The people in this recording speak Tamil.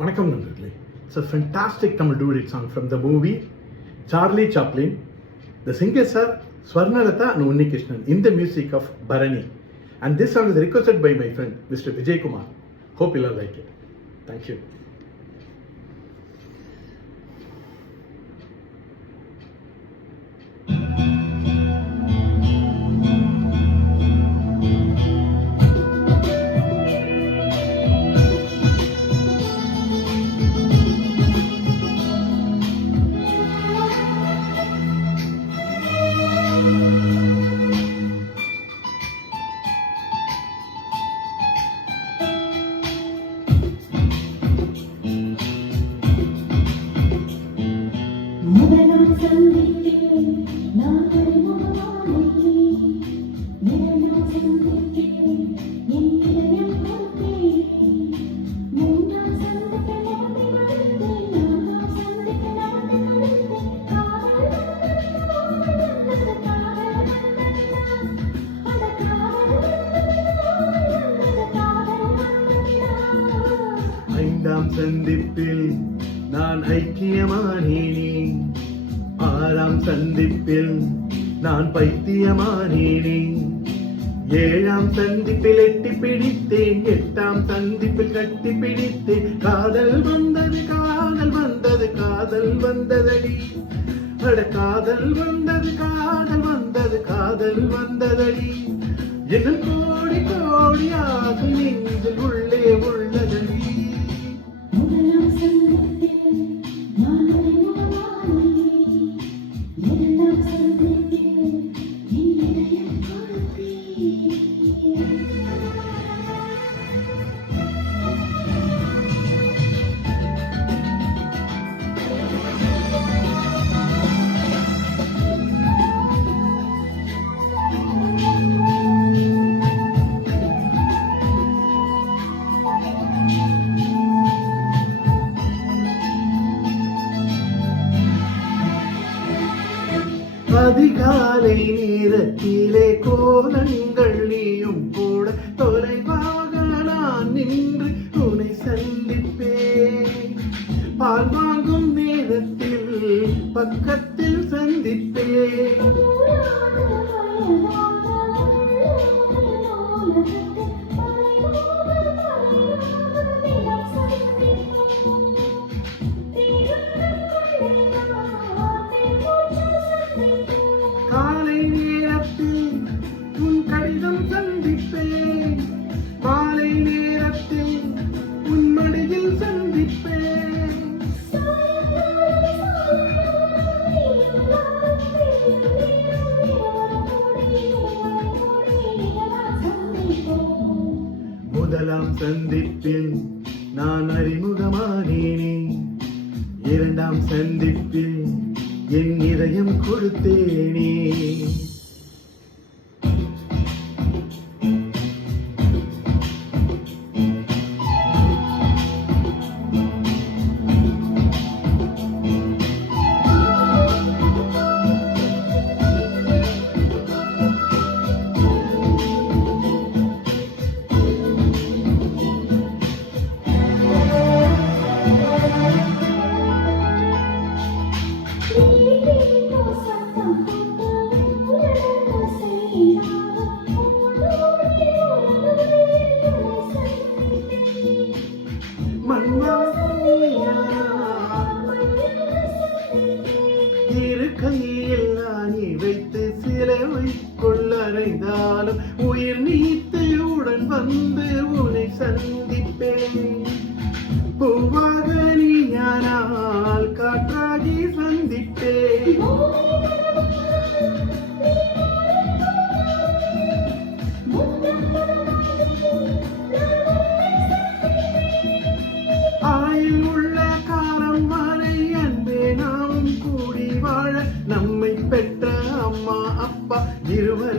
வணக்கம் நண்பர்களே. It's a fantastic Tamil duet song from the movie Charlie Chaplin. The singers are Swarnalatha and Unni Krishnan in the music of Bharani. And this song is requested by my friend Mr. Vijay Kumar. Hope you all like it. Thank you. ஐந்தாம் சந்திப்பில் நான் ஐக்கியமானேனே, ஆறாம் சந்திப்பில் நான் பைத்தியமானேனே, ஏழாம் சந்திப்பில் எட்டி பிடித்தேன், எட்டாம் சந்திப்பில் கட்டி பிடித்தேன். காதல் வந்தது காதல் வந்தது காதல் வந்ததடி, அட காதல் வந்தது காதல் வந்தது காதல் வந்ததடி. என் கோடி கோடி ஆசை நெஞ்சில் உள்ளே உள்ளதடி. அதிகாலை நேரத்திலே கோலங்கள் நீயும் கூட, தொலைவாக நான் நின்று உன்னை சந்திப்பேன். பால் வாங்கும் நேரத்தில் பக்கத்தில் சந்திப்பேன். காலை நேரத்தில் உன் கடிதம் சந்திப்பேன், மாலை நேரத்தில் உன் மடியில் சந்திப்பேன். முதலாம் சந்திப்பில் நான் அறிமுகமானேனே, இரண்டாம் சந்திப்பில் என் இதயம் கொடுத்தேனே. இரு கையில் ஆணி வைத்து சிலவை கொள்ளறைந்தாலும் உயிர் நீத்து உடன் வந்து உன்னை சந்திப்பேன். பூவாக நீ ஞானால் காற்றாகி சந்திப்பேன். ஆயில் உள்ள காலம் வரை அன்பே நாம் கூடி வாழ, நம்மை பெற்ற அம்மா அப்பா இருவர்